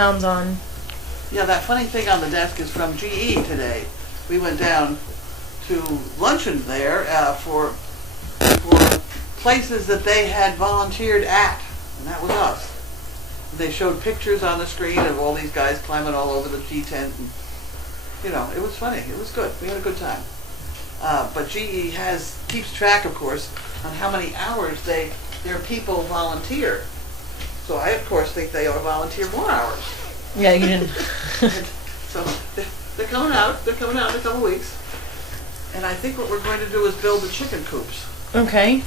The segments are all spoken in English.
Sounds on. Yeah, that funny thing on the desk is from GE today. We went down to luncheon there for places that they had volunteered at, and that was us. They showed pictures on the screen of all these guys climbing all over the G tent, and it was funny. It was good. We had a good time. But GE keeps track, of course, on how many hours their people volunteer. So I, of course, think they ought to volunteer more hours. Yeah, you didn't. So they're coming out. They're coming out in a couple weeks. And I think what we're going to do is build the chicken coops. Okay.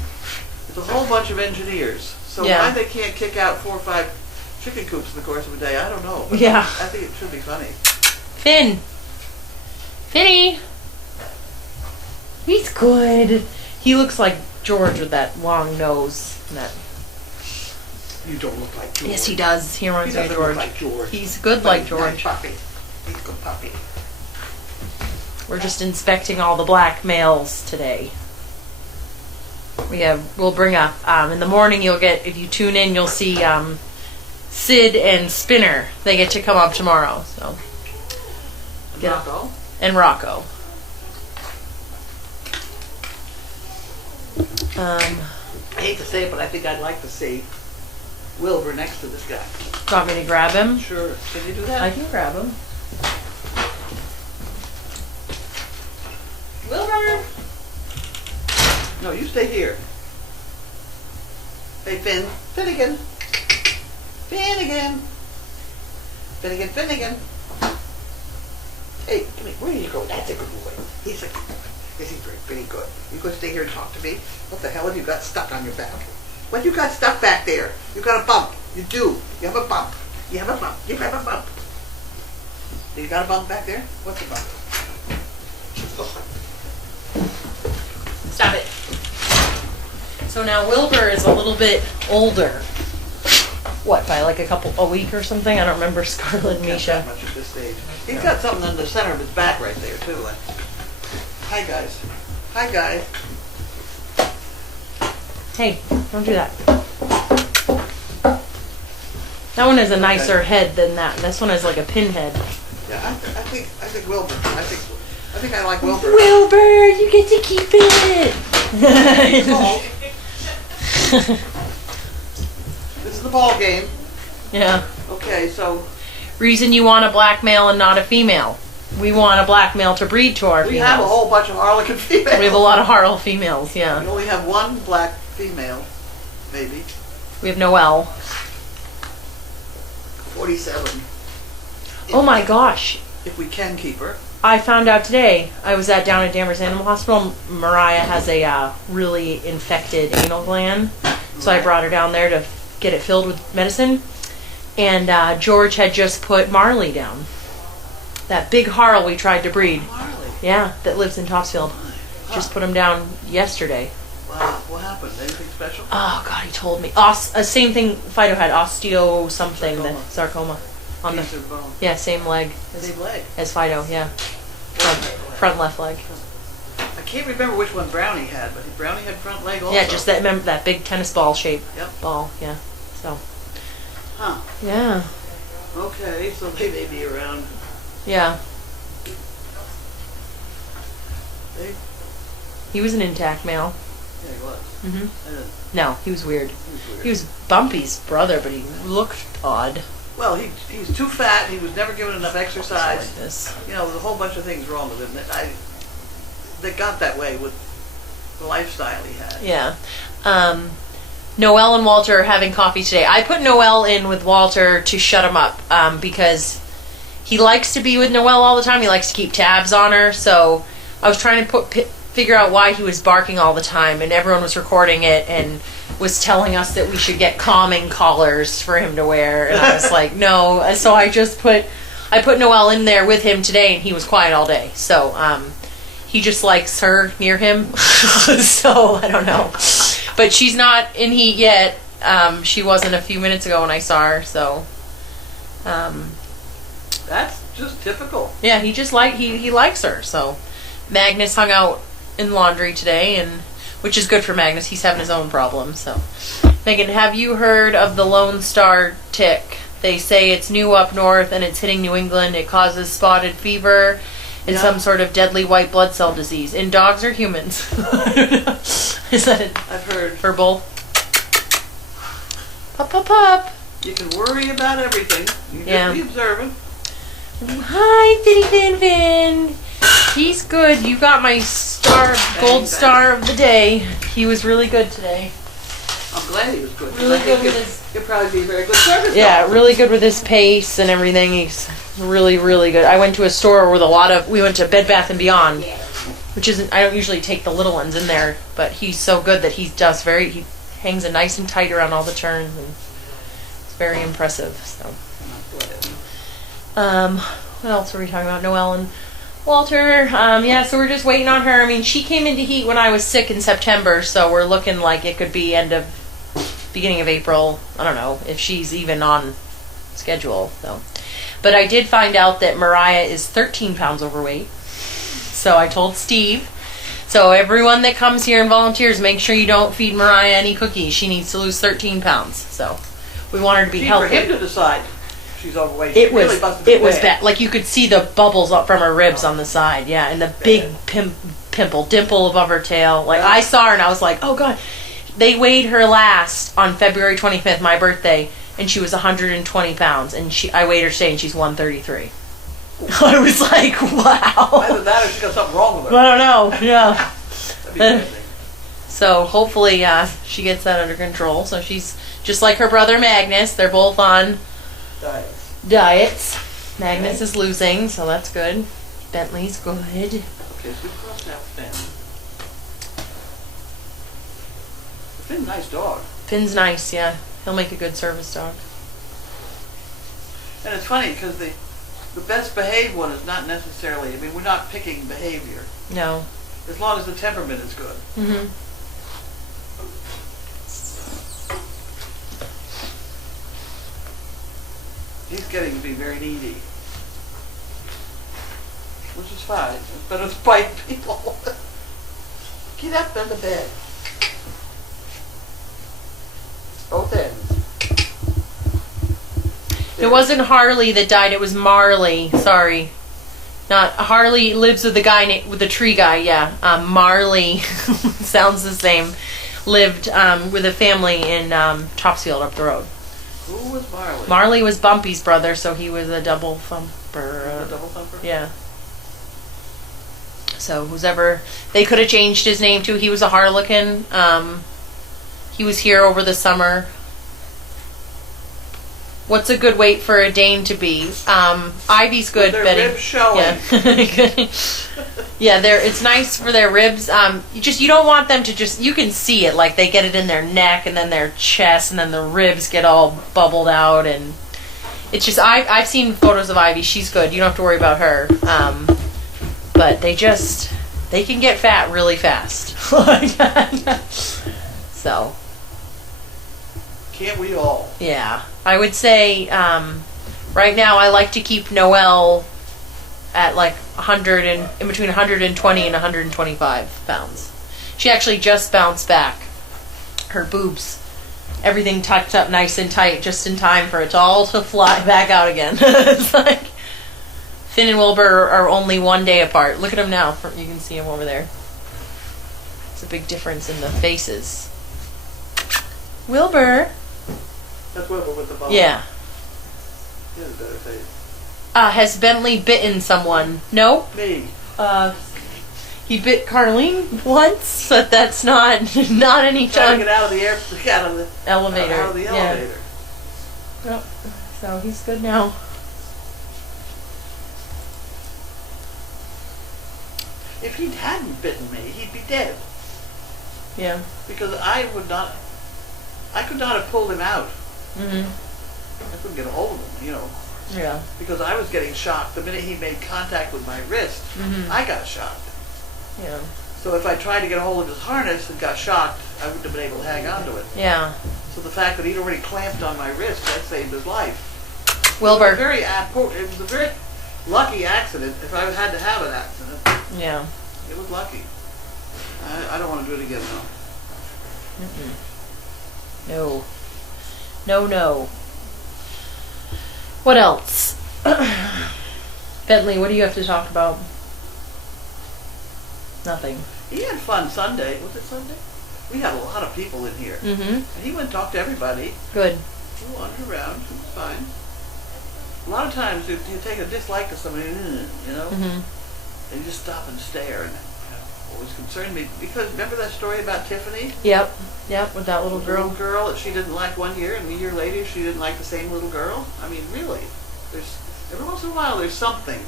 It's a whole bunch of engineers. So why they can't kick out 4 or 5 chicken coops in the course of a day, I don't know. But yeah. I think it should be funny. Finny. He's good. He looks like George with that long nose. And that. You don't look like George. Yes, he does. He reminds me of He George. look like George. He's good like George. Nice puppy. He's a good puppy. We're just inspecting all the black males today. We'll bring up, in the morning if you tune in, you'll see Sid and Spinner. They get to come up tomorrow. So. Rocco. And Rocco. I hate to say it, but I think I'd like to see Wilbur next to this guy. Want me to grab him? Sure. Can you do that? I can grab him. Wilbur! No, you stay here. Hey, Finnegan. Finnegan. Hey, come here. Where do you go? That's a good boy. He's a good boy. Yes, he's pretty good. You going to stay here and talk to me? What the hell have you got stuck on your back? What you got stuck back there? You got a bump. You do. You have a bump. You have a bump. You have a bump. You got a bump back there? What's a bump? Stop it. So now Wilbur is a little bit older. What, by like a week or something? I don't remember Scarlett and Misha. Not much at this stage. He's got something in the center of his back right there too. Hi guys. Hi guys. Hey, don't do that. That one has a nicer head than that. This one has like a pinhead. Yeah, I think Wilbur. I think I like Wilbur. Wilbur, you get to keep it. This is the ball game. Yeah. Okay, so reason you want a black male and not a female. We want a black male to breed to our females. We have a whole bunch of Harlequin females. We have a lot of Harle females, yeah. We only have one black female, maybe. We have Noelle. 47. Oh my gosh. If we can keep her. I found out today, I was down at Danvers Animal Hospital, Mariah has a really infected anal gland. So I brought her down there to get it filled with medicine. And George had just put Marley down. That big Harle we tried to breed. Marley? Yeah, that lives in Topsfield. Just put him down yesterday. Wow, what happened? Anything special? Oh God, he told me. Same thing Fido had, osteo something, the sarcoma. On the bone. Yeah, same leg. Same leg. As Fido, yeah. Front left leg. I can't remember which one Brownie had, but Brownie had front leg also. Yeah, just that big tennis ball shape. Yep. Ball, yeah. So. Huh. Yeah. Okay, so they may be around. Yeah. He was an intact male. Yeah, he was. Mm-hmm. No, he was weird. He was Bumpy's brother, but he looked odd. Well, he's too fat. He was never given enough exercise. Like this. There's a whole bunch of things wrong with him. That got that way with the lifestyle he had. Yeah. Noelle and Walter are having coffee today. I put Noelle in with Walter to shut him up because he likes to be with Noelle all the time. He likes to keep tabs on her. So I was trying to figure out why he was barking all the time, and everyone was recording it and was telling us that we should get calming collars for him to wear, and I was like, no. So I put Noelle in there with him today, and he was quiet all day. So he just likes her near him. So I don't know, but she's not in heat yet. She wasn't a few minutes ago when I saw her. So that's just typical. Yeah, he likes her. So Magnus hung out in laundry today, and which is good for Magnus. He's having his own problem. So, Megan, have you heard of the Lone Star tick They say it's new up north and it's hitting New England. It causes spotted fever and some sort of deadly white blood cell disease in dogs or humans. Is that it? I've heard. For both? Pup, pup, pup. You can worry about everything. You just be observant. Hi, Fitty Fin Fin. He's good. You got my gold star of the day. He was really good today. I'm glad he was good. Really good with his... He'll probably be a very good service Yeah, dog. really good with his pace and everything. He's really, really good. I went to a store with we went to Bed Bath & Beyond, which isn't, I don't usually take the little ones in there, but he's so good that he hangs it nice and tight around all the turns, and it's very impressive. So, what else were we talking about? Noelle and Walter. So we're just waiting on her. I mean, she came into heat when I was sick in September, so we're looking like it could be beginning of April. I don't know if she's even on schedule, though. But I did find out that Mariah is 13 pounds overweight. So I told Steve. So everyone that comes here and volunteers, make sure you don't feed Mariah any cookies. She needs to lose 13 pounds. So we want her to be healthy. For him to decide she's overweight. It was bad. Like you could see the bubbles up from her ribs on the side. Yeah, and the big dimple above her tail. Like I saw her and I was like, oh God. They weighed her last on February 25th, my birthday, and she was 120 pounds. And I weighed her today, and she's 133. I was like, wow. Either that or she's got something wrong with her. I don't know. Yeah. That'd be crazy. So hopefully she gets that under control. So she's just like her brother Magnus. They're both on diets. Magnus is losing, so that's good. Bentley's good. Okay, so we crossed out Finn. Finn's a nice dog. Finn's nice, yeah. He'll make a good service dog. And it's funny because the best behaved one is not necessarily, I mean, we're not picking behavior. No. As long as the temperament is good. Mm-hmm. He's getting to be very needy. Which is fine. It's better to bite people. Get up on the bed. Both ends. It wasn't Harley that died, it was Marley. Sorry. Not Harley lives with the guy with the tree guy, yeah. Marley sounds the same. Lived with a family in Topsfield up the road. Who was Marley? Marley was Bumpy's brother, so he was a double thumper. A double thumper? Yeah. So they could have changed his name too. He was a Harlequin. He was here over the summer. What's a good weight for a Dane to be? Ivy's good, their Betty. ribs showing. Yeah, yeah. It's nice for their ribs. You don't want them to you can see it, like they get it in their neck and then their chest and then the ribs get all bubbled out, and it's just I've seen photos of Ivy. She's good. You don't have to worry about her. But they can get fat really fast. So. Can't we all? Yeah. I would say right now I like to keep Noelle at like 100 and in between 120 and 125 pounds. She actually just bounced back. Her boobs, everything tucked up nice and tight just in time for it all to fly back out again. It's like Finn and Wilbur are only 1 day apart. Look at them now. You can see them over there. It's a big difference in the faces. Wilbur. That's Wilbur with the ball. Yeah. He has a better face. Has Bentley bitten someone? No? Me. He bit Carlene once, but that's not any Trying time. to get out of the Elevator. Out of the elevator. Yep. So he's good now. If he hadn't bitten me, he'd be dead. Yeah. Because I could not have pulled him out. Mhm. I couldn't get a hold of him, Yeah. because I was getting shocked. The minute he made contact with my wrist, I got shocked. Yeah. So if I tried to get a hold of his harness and got shocked, I wouldn't have been able to hang on to it. Yeah. So the fact that he'd already clamped on my wrist, that saved his life. Wilbur. It was a very lucky accident. If I had to have an accident, Yeah. it was lucky. I don't want to do it again, though. No. No. What else? Bentley, what do you have to talk about? Nothing. He had fun Sunday. Was it Sunday? We had a lot of people in here. Mm-hmm. And he went and talked to everybody. Good. He wandered around. It was fine. A lot of times you take a dislike to somebody, you know, Mm-hmm. and you just stop and stare. And always concerned me because remember that story about Tiffany? Yep. Yep. With that little The girl. little girl that she didn't like one year, and a year later she didn't like the same little girl. I mean, really, there's every once in a while there's something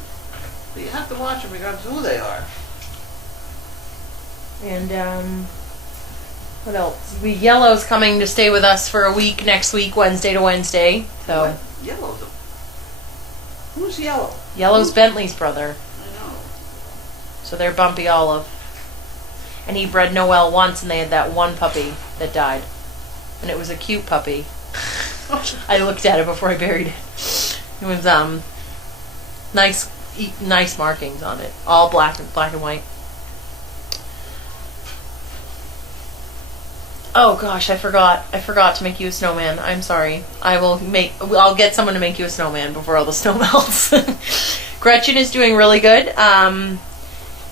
that you have to watch in regards to who they are. And what else? Yellow's coming to stay with us for a week next week, Wednesday to Wednesday. So What? Yellow's who's Yellow? Yellow's Bentley's brother. I know. So they're Bumpy Olive. And he bred Noelle once, and they had that one puppy that died. And it was a cute puppy. I looked at it before I buried it. It was nice markings on it, all black and white. Oh gosh, I forgot to make you a snowman. I'm sorry. I'll get someone to make you a snowman before all the snow melts. Gretchen is doing really good.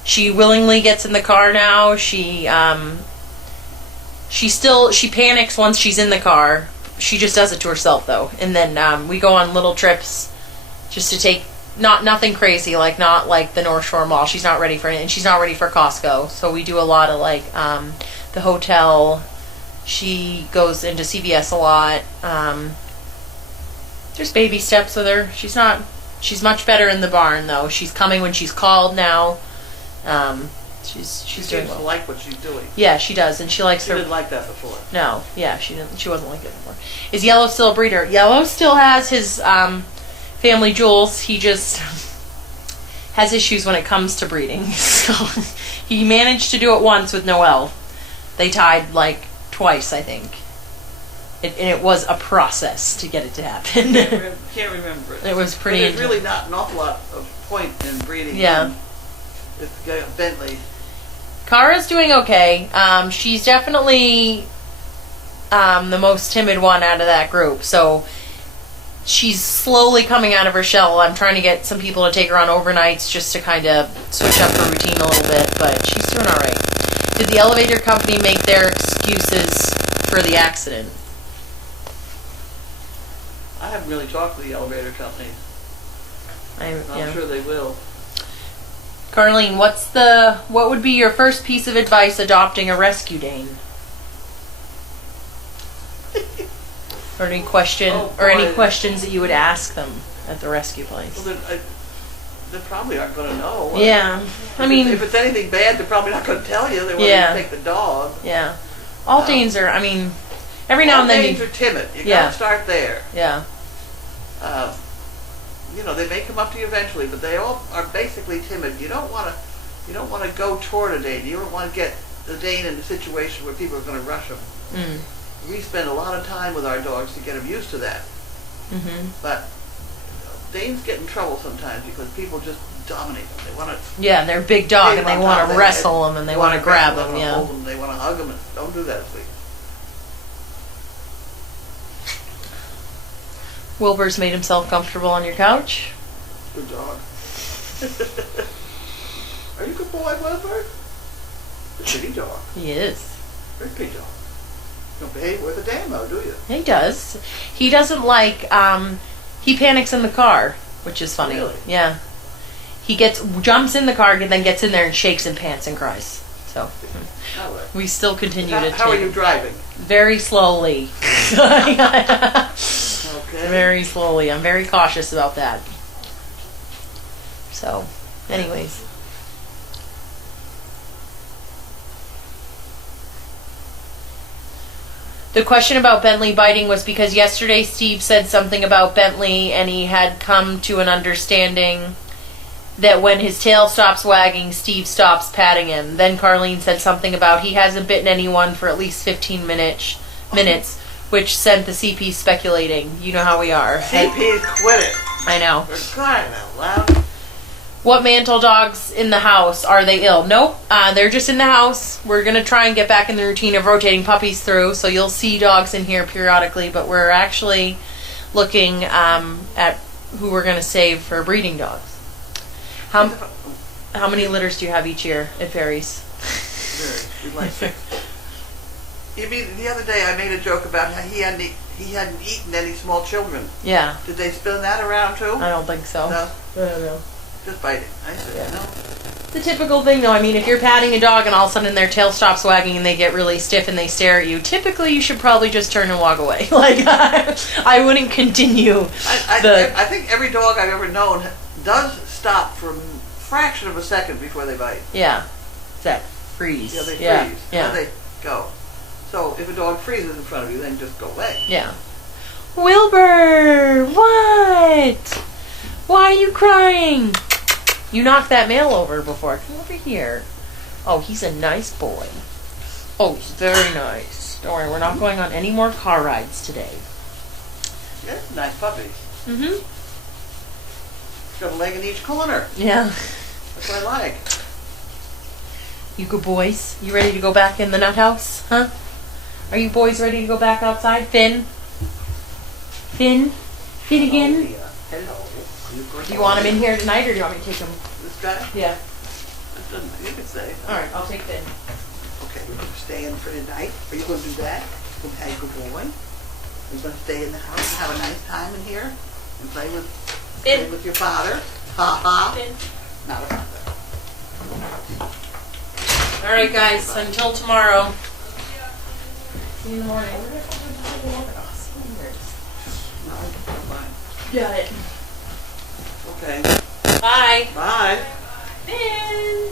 She willingly gets in the car now. She panics once she's in the car. She just does it to herself though. And then we go on little trips just to take nothing crazy, not like the North Shore Mall. She's not ready for it, and she's not ready for Costco. So we do a lot of the hotel. She goes into CVS a lot. Just baby steps with her. She's much better in the barn though. She's coming when she's called now. She's She doing seems to well. like what she's doing. Yeah, she does, and she likes She her. didn't like that before. No, yeah, she didn't. She wasn't like it before. Is Yellow still a breeder? Yellow still has his family jewels. He just has issues when it comes to breeding. So he managed to do it once with Noelle. They tied twice, I think. And it was a process to get it to happen. Can't remember it. It was pretty. But there's really not an awful lot of point in breeding. Yeah. With Bentley. Kara's doing okay. She's definitely the most timid one out of that group. So she's slowly coming out of her shell. I'm trying to get some people to take her on overnights just to kind of switch up her routine a little bit, but she's doing all right. Did the elevator company make their excuses for the accident? I haven't really talked to the elevator company. I'm sure they will. Carlene, what would be your first piece of advice adopting a rescue Dane? Or any questions that you would ask them at the rescue place? Well, they probably aren't going to know. Yeah, I mean, if it's anything bad, they're probably not going to tell you. They want you to take the dog. Yeah, all Danes are. I mean, every now and then Danes are timid. You Yeah. got to start there. Yeah, They may come up to you eventually, but they all are basically timid. You don't want to go toward a Dane. You don't want to get the Dane in a situation where people are going to rush them. Mm. We spend a lot of time with our dogs to get them used to that. Mm-hmm. But Danes get in trouble sometimes because people just dominate them. They want to. Yeah, they're a big dog and they want to wrestle them and they want to grab them. Yeah. Hold them, they want to hug them. And don't do that, please. Wilbur's made himself comfortable on your couch. Good dog. Are you a good boy, Wilbur? A pretty dog. He is. Very pretty dog. You don't behave worth a damn though, do you? He does. He doesn't like. He panics in the car, which is funny. Really? Yeah. He jumps in the car, and then gets in there and shakes and pants and cries. So All right. we still continue to. How are you driving? Very slowly. Okay. Very slowly. I'm very cautious about that. So, anyways. The question about Bentley biting was because yesterday Steve said something about Bentley and he had come to an understanding that when his tail stops wagging, Steve stops patting him. Then Carlene said something about he hasn't bitten anyone for at least 15 minutes, which sent the CP speculating. You know how we are. CP, quit it. I know. They're crying out loud. What mantle dogs in the house? Are they ill? Nope. They're just in the house. We're going to try and get back in the routine of rotating puppies through, so you'll see dogs in here periodically, but we're actually looking at who we're gonna save for breeding dogs. How many litters do you have each year at Fairies? Very. We'd like 6. You mean the other day I made a joke about how he hadn't eaten any small children. Yeah. Did they spin that around too? I don't think so. No. I don't know. Just biting. I said Yeah. no. The typical thing though, I mean, if you're patting a dog and all of a sudden their tail stops wagging and they get really stiff and they stare at you, typically you should probably just turn and walk away. Like, I wouldn't continue. I think every dog I've ever known does stop for a fraction of a second before they bite. Yeah. It's that freeze. Yeah, they freeze. Yeah. And then they go. So if a dog freezes in front of you, then just go away. Yeah. Wilbur! What? Why are you crying? You knocked that mail over before. Come over here. Oh, he's a nice boy. Oh, he's very nice. Don't worry, we're not going on any more car rides today. Yeah, nice puppy. Mm-hmm. He's got a leg in each corner. Yeah. That's what I like. You good boys? You ready to go back in the nut house? Huh? Are you boys ready to go back outside? Finn? Finn? Finn again? Hello. Do you want him in here tonight, or do you want me to take him? This guy? Yeah. You can stay. All right, I'll take Finn. Okay, we're going to stay in for the night. Are you going to do that? Okay, good boy. Are you going to stay in the house and have a nice time in here? And play with your father? Ha-ha. Finn. Not a father. All right, guys. Until tomorrow. See you in the morning. No, fine. Got it. Okay. Bye. Bye. Finn.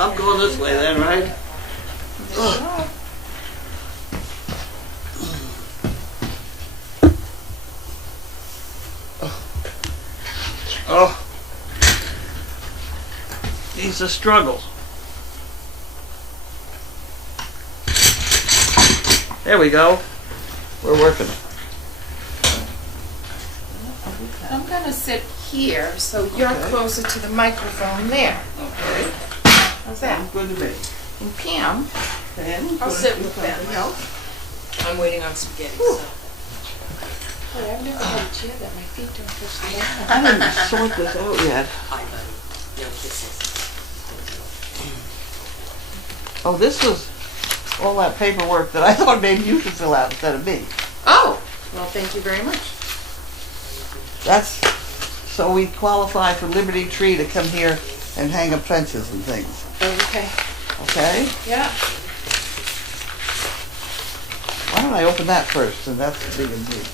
I'm going this way then, right? Ugh. Oh. He's a struggle. There we go. We're working. I'm going to sit here so you're Okay. closer to the microphone there. Okay. How's that? Sounds good to me. And Pam, Ben, I'll sit with Ben. something else? I'm waiting on spaghetti. So. boy, I've never had a chair that my feet don't touch the ground. I didn't sort this out yet. Oh, this was all that paperwork that I thought maybe you should fill out instead of me. Oh, well, thank you very much. That's so we qualify for Liberty Tree to come here and hang up fences and things. Okay. Okay? Yeah. Why don't I open that first? And that's the big and big.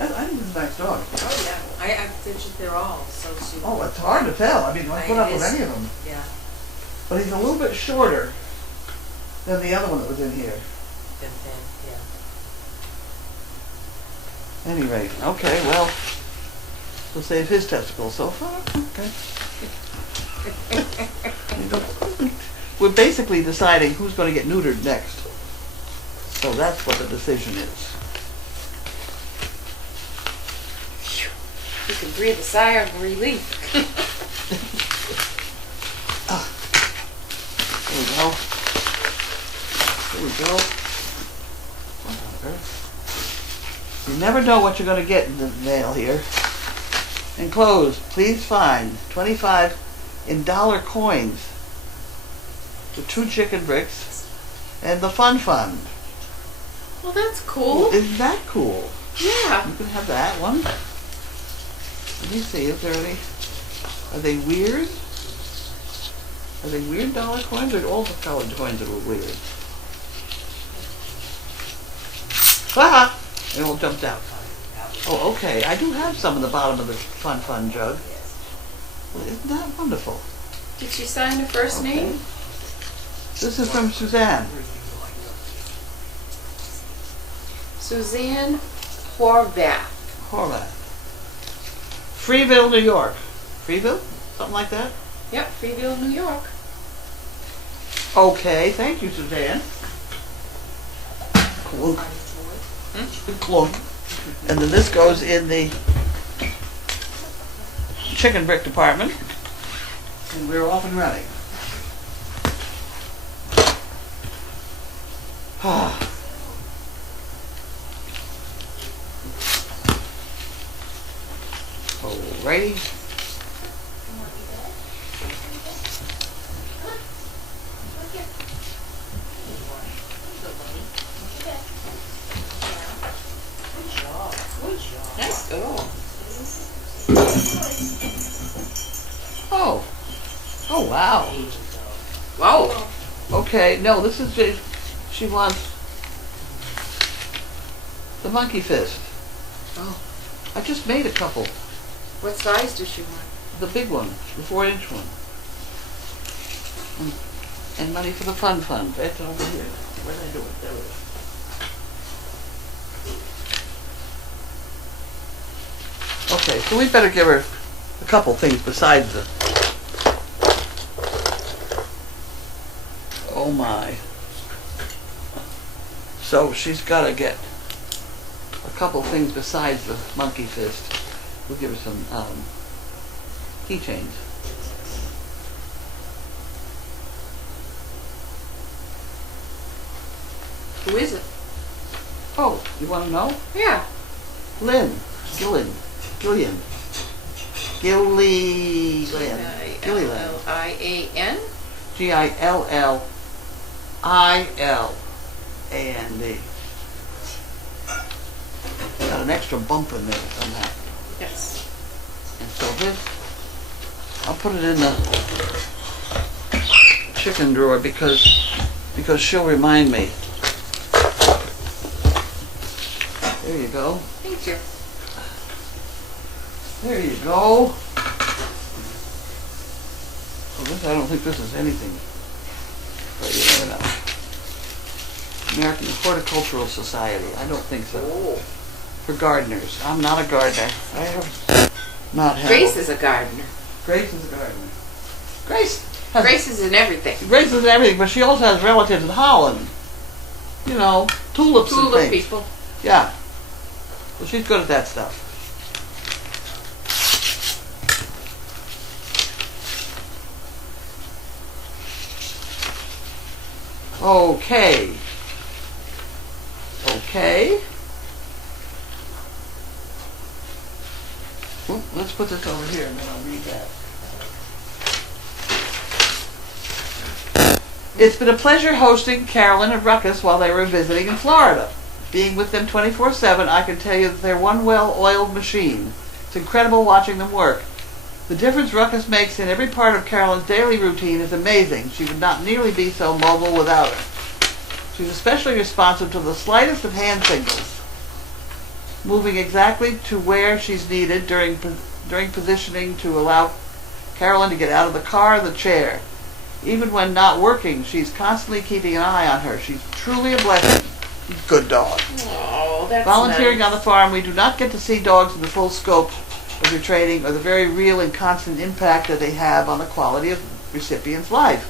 I think it's a nice dog. Oh, yeah. I think they're all so super. Oh, it's hard to tell. I mean, I put up with any of them. Yeah. But he's a little bit shorter than the other one that was in here. Thin, yeah. Any rate, okay, well, we'll save his testicles so far. Okay. We're basically deciding who's going to get neutered next. So that's what the decision is. You can breathe a sigh of relief. There we go. There we go. What on earth? You never know what you're going to get in the mail here. Enclosed, please find 25 in dollar coins. The 2 chicken bricks and the Fun Fund. Well, that's cool. Isn't that cool? Yeah. You can have that one. Let me see if there are any. Are they weird? Are they weird dollar coins or all the colored coins that were weird? Haha! It all jumped out. Oh, okay. I do have some in the bottom of the Fun Fun jug. Well, isn't that wonderful? Did she sign her first Okay. name? This is from Suzanne. Suzanne Horvath. Horvath. Freeville, New York. Freeville? Something like that? Yep, Freeville, New York. Okay, thank you, Suzanne. Clunk. Clunk. And then this goes in the chicken brick department. And we're off and running. Alrighty. Nice. Oh. Oh. Oh, wow. Whoa. Okay, no, this is just, she wants the monkey fist. Oh. I just made a couple. What size does she want? The big one, the 4-inch one. And money for the fun fund. That's over here. Where did I do it? There it is. Okay, so we better give her a couple things besides the... Oh my. So she's got to get a couple things besides the monkey fist. We'll give her some keychains. Who is it? Oh, you want to know? Yeah. Gillian. Gillian. Gillian. Gillian. L-I-A-N? Gilliland. Got an extra bump in there somehow. Yes. And so this, I'll put it in the chicken drawer because she'll remind me. There you go. Thank you. There you go. Well, this, I don't think this is anything, but you never know. American Horticultural Society. I don't think so. Oh. For gardeners. I'm not a gardener. I have not had. Grace is a gardener. Grace is a gardener. Grace Grace is in everything. Grace is in everything, but she also has relatives in Holland. You know, tulips and Tulip things. people. Yeah. Well, she's good at that stuff. Okay. Okay. Well, let's put this over here and then I'll read that. It's been a pleasure hosting Carolyn and Ruckus while they were visiting in Florida. Being with them 24/7, I can tell you that they're one well-oiled machine. It's incredible watching them work. The difference Ruckus makes in every part of Carolyn's daily routine is amazing. She would not nearly be so mobile without her. She's especially responsive to the slightest of hand signals, moving exactly to where she's needed during positioning to allow Carolyn to get out of the car or the chair. Even when not working, she's constantly keeping an eye on her. She's truly a blessing. Good dog. Oh, that's Volunteering nice. on the farm, we do not get to see dogs in the full scope of their training or the very real and constant impact that they have on the quality of recipients' life.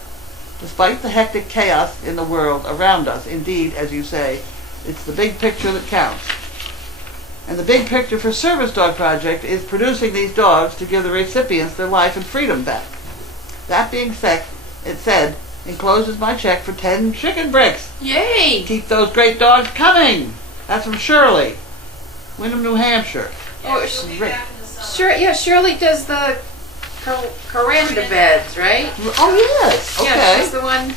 Despite the hectic chaos in the world around us, indeed, as you say, it's the big picture that counts. And the big picture for Service Dog Project is producing these dogs to give the recipients their life and freedom back. That being said, enclosed is my check for 10 chicken bricks. Yay! Keep those great dogs coming. That's from Shirley, Wyndham, New Hampshire. Oh, Rick. sure. Yeah, Shirley does the Coranda beds, right? Oh yes. Yeah, Okay. she's the one.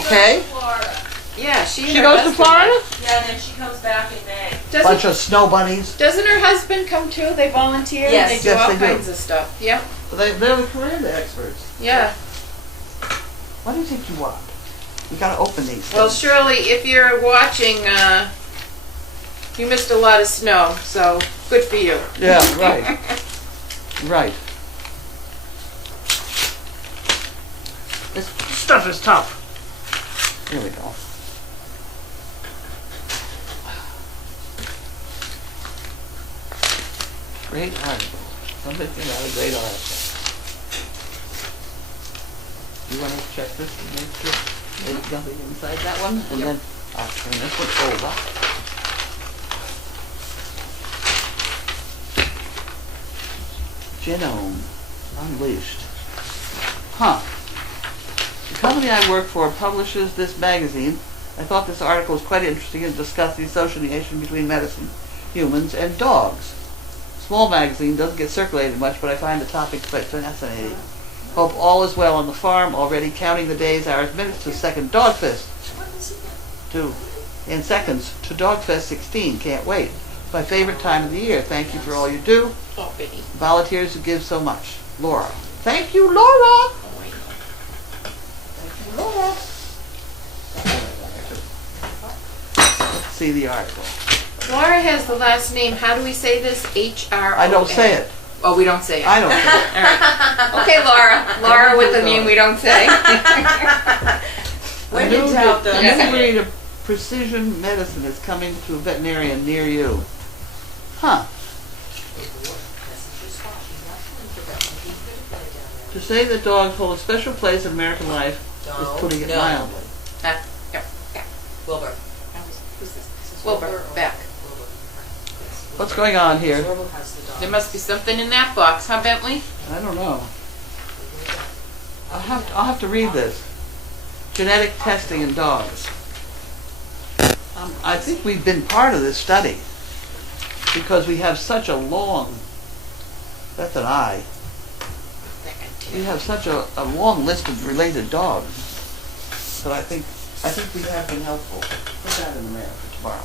Okay. Florida. Yeah, she. and She her goes to husband- Florida. Yeah, and then she comes back in May. Doesn't Bunch of snow bunnies. Doesn't her husband come too? They volunteer. Yes. And they do Yes, all they do. kinds of stuff. Yep. They're the Corinda experts. Yeah. What do you think you want? We gotta open these. Well, things. Shirley, if you're watching, you missed a lot of snow, so good for you. Yeah. Right. Right. This stuff is tough. Here we go. Great article. Somebody came out a great article. You want to check this and make sure there's nothing inside that one? And then I'll turn this one over. Genome Unleashed. Huh. The company I work for publishes this magazine I thought this article was quite interesting and discussed the association between medicine, humans, and dogs. Small magazine doesn't get circulated much, but I find the topic quite fascinating. Hope all is well on the farm, already counting the days, hours, minutes to second Dogfest. In seconds to Dogfest 16. Can't wait. My favorite time of the year. Thank you for all you do. Oh, Biddy. Volunteers who give so much. Laura. Thank you, Laura. Thank you, Laura. Let's see the article. Laura has the last name. How do we say this? H-R-O-N. I don't say it. Oh, we don't say it. I don't say it. All right. Okay, Laura. Laura with the name we don't say. When in doubt, though. A new breed of precision medicine is coming to a veterinarian near you. Huh. To say that dogs hold a special place in American life is putting it mildly. Wilbur. Who's this? Wilbur. Back. What's going on here? There must be something in that box, huh, Bentley? I don't know. I'll have to read this. Genetic testing in dogs. I think we've been part of this study because we have such a long, that's an I. We have such a long list of related dogs that I think we have been helpful. Put that in the mail for tomorrow.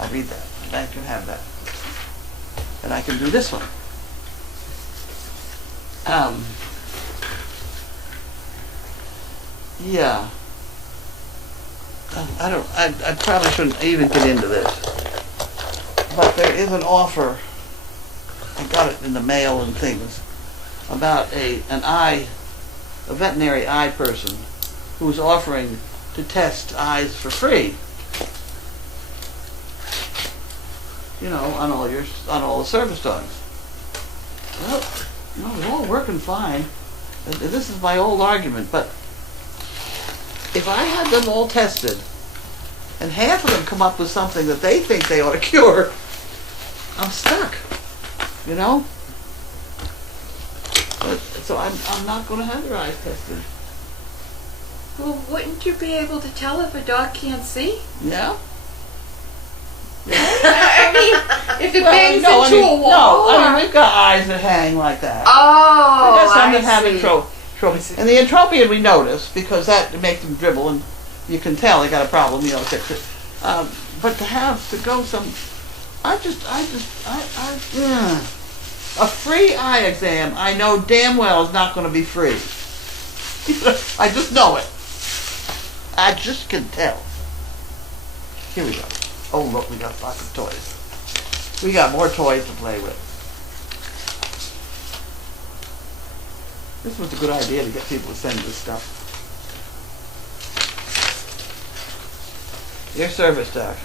I'll read that. I can have that. And I can do this one. Yeah. I probably shouldn't even get into this. But there is an offer, I got it in the mail and things, about a veterinary eye person who's offering to test eyes for free. You know, on all the service dogs. Well, they're all working fine. This is my old argument, but if I had them all tested, and half of them come up with something that they think they ought to cure, I'm stuck. You know? So I'm not going to have their eyes tested. Well, wouldn't you be able to tell if a dog can't see? Yeah? I mean, if it bangs into a wall. No, I mean, we've got eyes that hang like that. Oh, There's some that I have see. atrophy. And the entropion we notice, because that makes them dribble, and you can tell they got a problem, fix it. But to go some, a free eye exam, I know damn well is not going to be free. I just know it. I just can tell. Here we go. Oh, look, we got lots of toys. We got more toys to play with. This was a good idea to get people to send this stuff. Your service dog.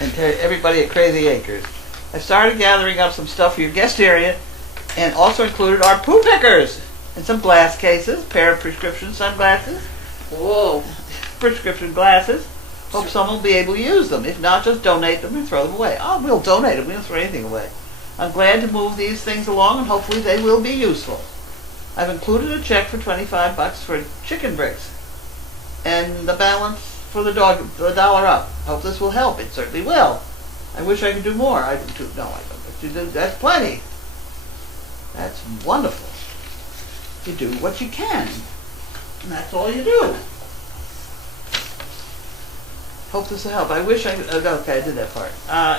And to everybody at Crazy Acres. I started gathering up some stuff for your guest area and also included our poo pickers and some glass cases, pair of prescription sunglasses. Whoa. Prescription glasses. Hope someone will be able to use them. If not, just donate them and throw them away. Oh, we'll donate them. We don't throw anything away. I'm glad to move these things along, and hopefully they will be useful. I've included a check for $25 for chicken bricks, and the balance for the dog, the $1 up. Hope this will help. It certainly will. I wish I could do more. I don't. But you do. That's plenty. That's wonderful. You do what you can, and that's all you do. Hope this will help. I wish I okay, I did that part.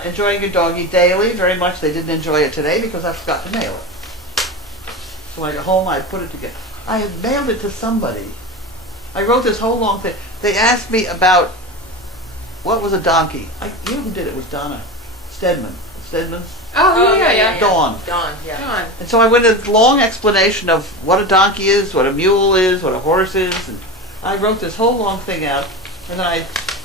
Enjoying your doggy daily. Very much they didn't enjoy it today because I forgot to mail it. So when I got home, I put it together. I had mailed it to somebody. I wrote this whole long thing. They asked me about what was a donkey. You who did it was Donna Stedman. Stedman's Oh, yeah. Dawn. Dawn, yeah. Dawn. And so I went into a long explanation of what a donkey is, what a mule is, what a horse is, and I wrote this whole long thing out, and then I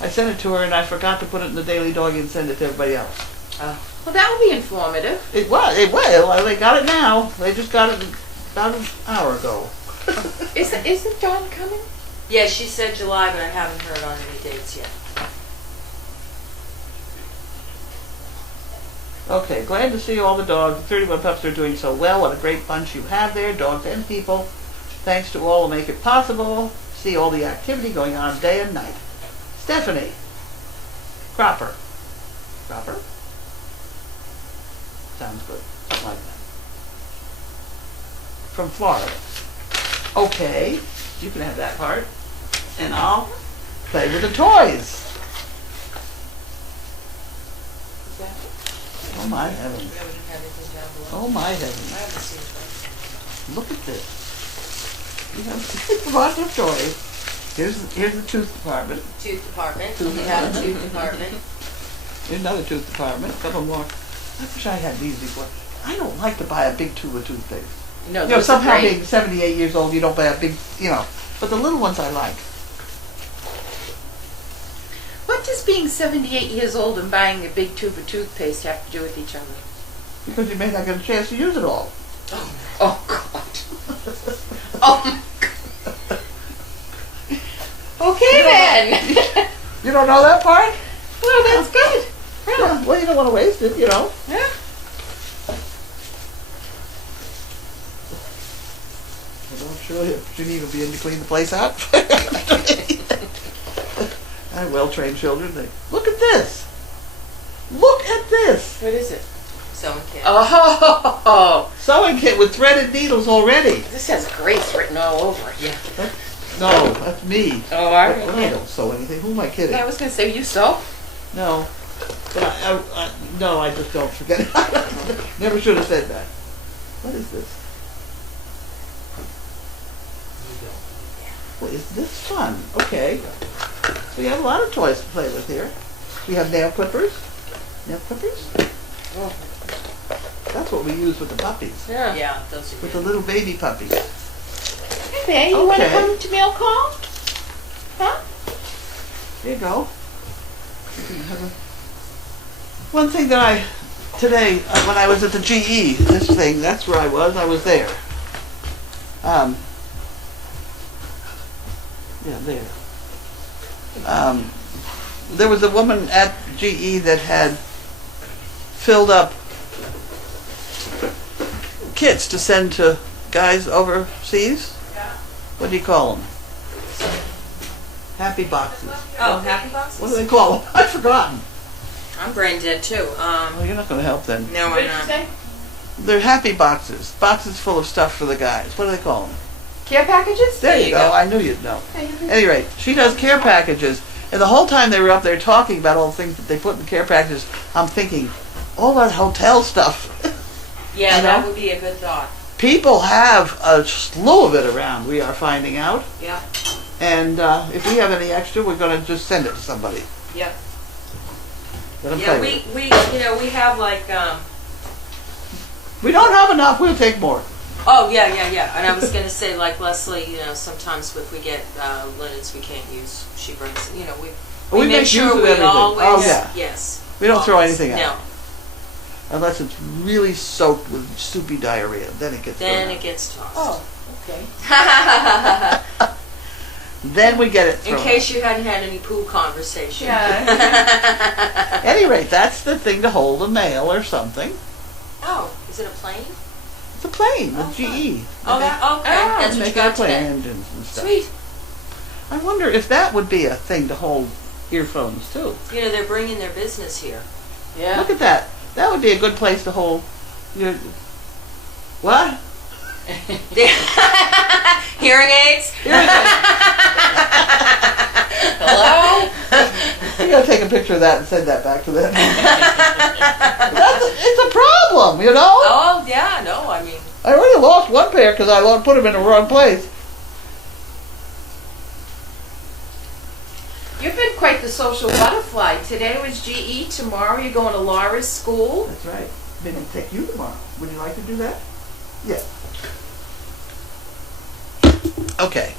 sent it to her, and I forgot to put it in the Daily Doggy and send it to everybody else. Well, that would be informative. It was. They got it now. They just got it about an hour ago. Isn't Dawn coming? Yeah, she said July, but I haven't heard on any dates yet. Okay, glad to see all the dogs. The 31 pups are doing so well. What a great bunch you have there, dogs and people. Thanks to all who make it possible. See all the activity going on day and night. Stephanie, Cropper. Cropper? Sounds good. Something like that. From Florida. Okay, you can have that part. And I'll play with the toys. Oh my heavens. Oh my heavens. Look at this. We have lots of toys. Here's the tooth department. Tooth department. Tooth We have a department. tooth department. Here's another tooth department. A couple more. I wish I had these before. I don't like to buy a big tube of toothpaste. No, You know, those are somehow great. being 78 years old, you don't buy a big, but the little ones I like. What does being 78 years old and buying a big tube of toothpaste have to do with each other? Because you may not get a chance to use it all. Oh, God. Oh, my God. Okay, then. You don't know that part? Well, that's good. Yeah. Well, you don't want to waste it, Yeah. I'm sure Janine will be in to clean the place out. I have well-trained children. Look at this. Look at this. What is it? Sewing kit. Oh, Sewing kit with threaded needles already. this has Grace written all over it. Yeah. No, that's me. Oh, all right. Well, I don't sew anything. Who am I kidding? I was going to say, you sew? No. But no, I just don't forget it. Never should have said that. What is this? Well, is this fun? Okay. So we have a lot of toys to play with here. We have nail clippers. Nail clippers? That's what we use with the puppies. Yeah. Yeah, those are With good. the little baby puppies. Hey, man, you want to Okay. come to mail call? Huh? There you go. You can have one thing that today, when I was at the GE, this thing, that's where I was there. Yeah, there. There was a woman at GE that had filled up kits to send to guys overseas. What do you call them? Happy boxes. Oh, happy boxes? What do they call them? I've forgotten. I'm brain dead too. Well, you're not going to help then. No, What I'm did you not. say? They're happy boxes. Boxes full of stuff for the guys. What do they call them? Care packages? There you you go. go. I knew you'd know. Hey, you can- At any rate, she does care packages. And the whole time they were up there talking about all the things that they put in care packages, I'm thinking, all that hotel stuff. Yeah, You that know? would be a good thought. People have a slew of it around, we are finding out. Yeah. And if we have any extra, we're going to just send it to somebody. Yeah. Let them Yeah, play with it. we have like, We don't have enough, we'll take more. oh, yeah. And I was going to say, like Leslie, sometimes if we get linens we can't use, she brings, we We make make sure use of we everything. always, Oh, yeah. yes. We don't throw always. anything out. Unless it's really soaked with soupy diarrhea, then it gets No, then thrown it gets tossed. Oh, okay. out. Then we get it In thrown case you hadn't had any poo conversation. Yeah. out. At any rate, that's the thing to hold a mail or something. Oh, is it a plane? It's a plane with Oh, GE. Oh, okay. That's what you Make got plane today. engines and stuff. Sweet. I wonder if that would be a thing to hold earphones too. They're bringing their business here. Yeah. Look at that. That would be a good place to hold your... What? Hearing aids? Hearing aids. Hello? You gotta take a picture of that and send that back to them. It's a problem, you know? Oh, yeah, no, I mean, I already lost one pair because I put them in the wrong place. You've been quite the social butterfly. Today was GE, tomorrow you're going to Laura's school. That's right. Maybe I'll take you tomorrow. Would you like to do that? Yeah. Okay.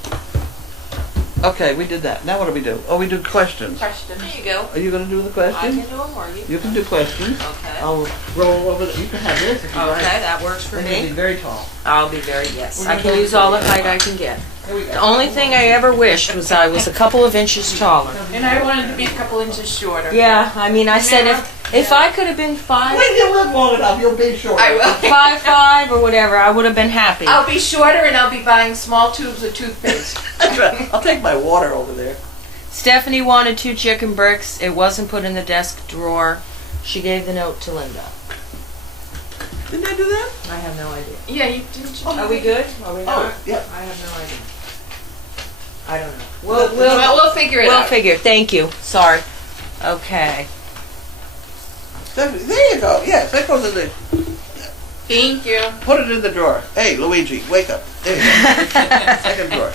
Okay, we did that. Now what do we do? Oh, we do questions. Question. there you go. Are you going to do the I can questions? do them, or you? You can do questions. Okay. I'll roll over. You can have this if you Okay, like. that works for And you'll be me. very tall. I'll be very, yes. We're I gonna can go use all the height I can get. Here we go. The only thing I ever wished was I was a couple of inches taller. And I wanted to be a couple inches shorter. Yeah, I mean, I said if I could have been When you live long enough, you'll be short. I will. 5'5" or whatever, I would have been happy. I'll be shorter and I'll be buying small tubes of toothpaste. I'll take my water over there. Stephanie wanted 2 chicken bricks. It wasn't put in the desk drawer. She gave the note to Linda. Didn't I do that? I have no idea. Yeah, you didn't. Are we good? Are we not? Oh, yeah. I have no idea. I don't know. We'll figure it We'll out. figure. Thank you. Sorry. Okay. Stephanie, there you go. Yes, that goes in the... Thank you. Put it in the drawer. Hey, Luigi, wake up. There you go. Second drawer.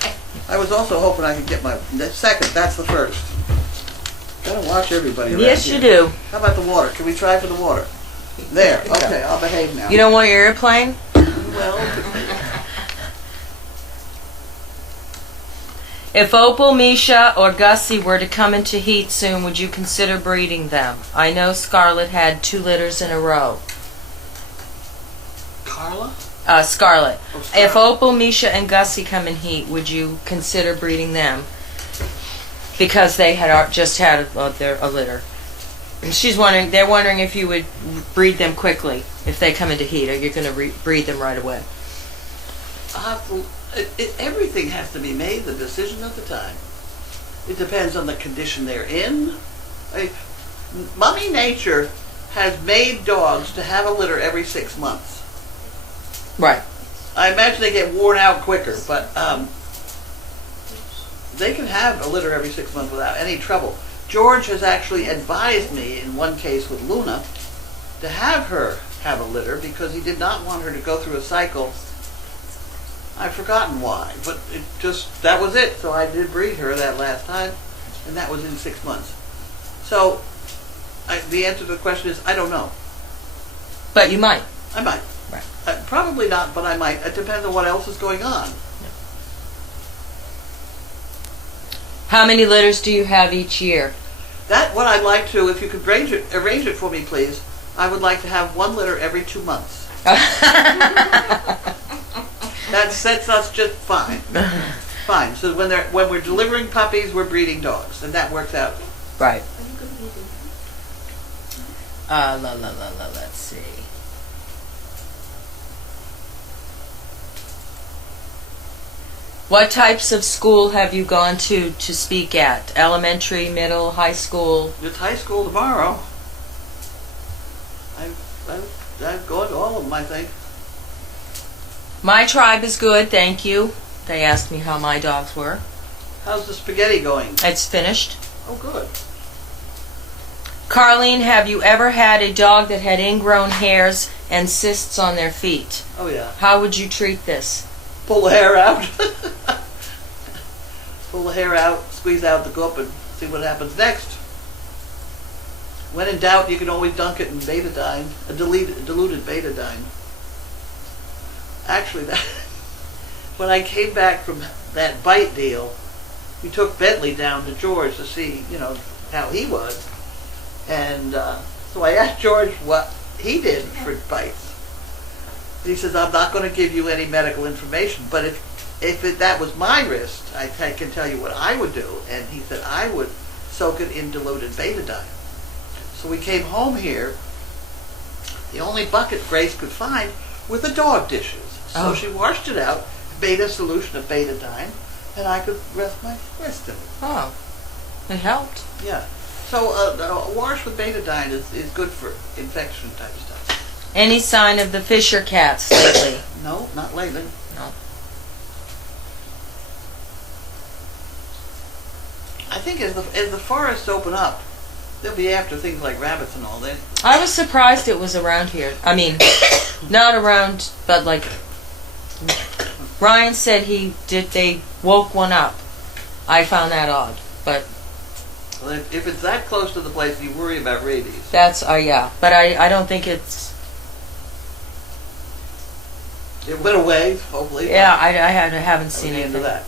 I was also hoping I could get the second. That's the first. Gotta watch everybody around Yes, here. you do. How about the water? Can we try for the water? There. Okay, I'll behave now. You don't want your airplane? Well, If Opal, Misha, or Gussie were to come into heat soon, would you consider breeding them? I know Scarlet had 2 litters in a row. Carla? Scarlet. Oh, Scarlet. If Opal, Misha, and Gussie come in heat, would you consider breeding them? Because they had just had a litter. She's wondering. They're wondering if you would breed them quickly if they come into heat, or you're going to breed them right away. Everything has to be made the decision of the time. It depends on the condition they're in. Mummy Nature has made dogs to have a litter every 6 months. Right. I imagine they get worn out quicker, but they can have a litter every 6 months without any trouble. George has actually advised me in one case with Luna to have her have a litter because he did not want her to go through a cycle. I've forgotten why, but that was it. So I did breed her that last time, and that was in 6 months. So the answer to the question is I don't know. But you might. I might. Right. Probably not, but I might. It depends on what else is going on. How many litters do you have each year? That what I'd like to, if you could arrange it for me, please. I would like to have 1 litter every 2 months. That sets us just fine. Fine. So when we're delivering puppies, we're breeding dogs, and that works out. Right. Let's see. What types of school have you gone to speak at? Elementary, middle, high school? It's high school tomorrow. I've gone to all of them, I think. My tribe is good, thank you. They asked me how my dogs were. How's the spaghetti going? It's finished. Oh, good. Carlene, have you ever had a dog that had ingrown hairs and cysts on their feet? Oh, yeah. How would you treat this? Pull the hair out. Pull the hair out, squeeze out the goop, and see what happens next. When in doubt, you can always dunk it in betadine, diluted betadine. Actually, when I came back from that bite deal, we took Bentley down to George to see, how he was. And so I asked George what he did for bites. He says, I'm not going to give you any medical information, but if that was my wrist, I can tell you what I would do. And he said, I would soak it in diluted betadine. So we came home here. The only bucket Grace could find were the dog dishes. So she washed it out, made a solution of betadine, and I could rest my wrist in it. Oh, it helped. Yeah. So a wash with betadine is good for infection type stuff. Any sign of the Fisher cats lately? No, not lately. No. I think as the forests open up, they'll be after things like rabbits and all that. I was surprised it was around here. I mean, not around, but like Ryan said they woke one up. I found that odd, but Well, if it's that close to the place, you worry about rabies. that's yeah. But I don't think it's It went away, hopefully. yeah. I haven't That seen was the end of anything. that.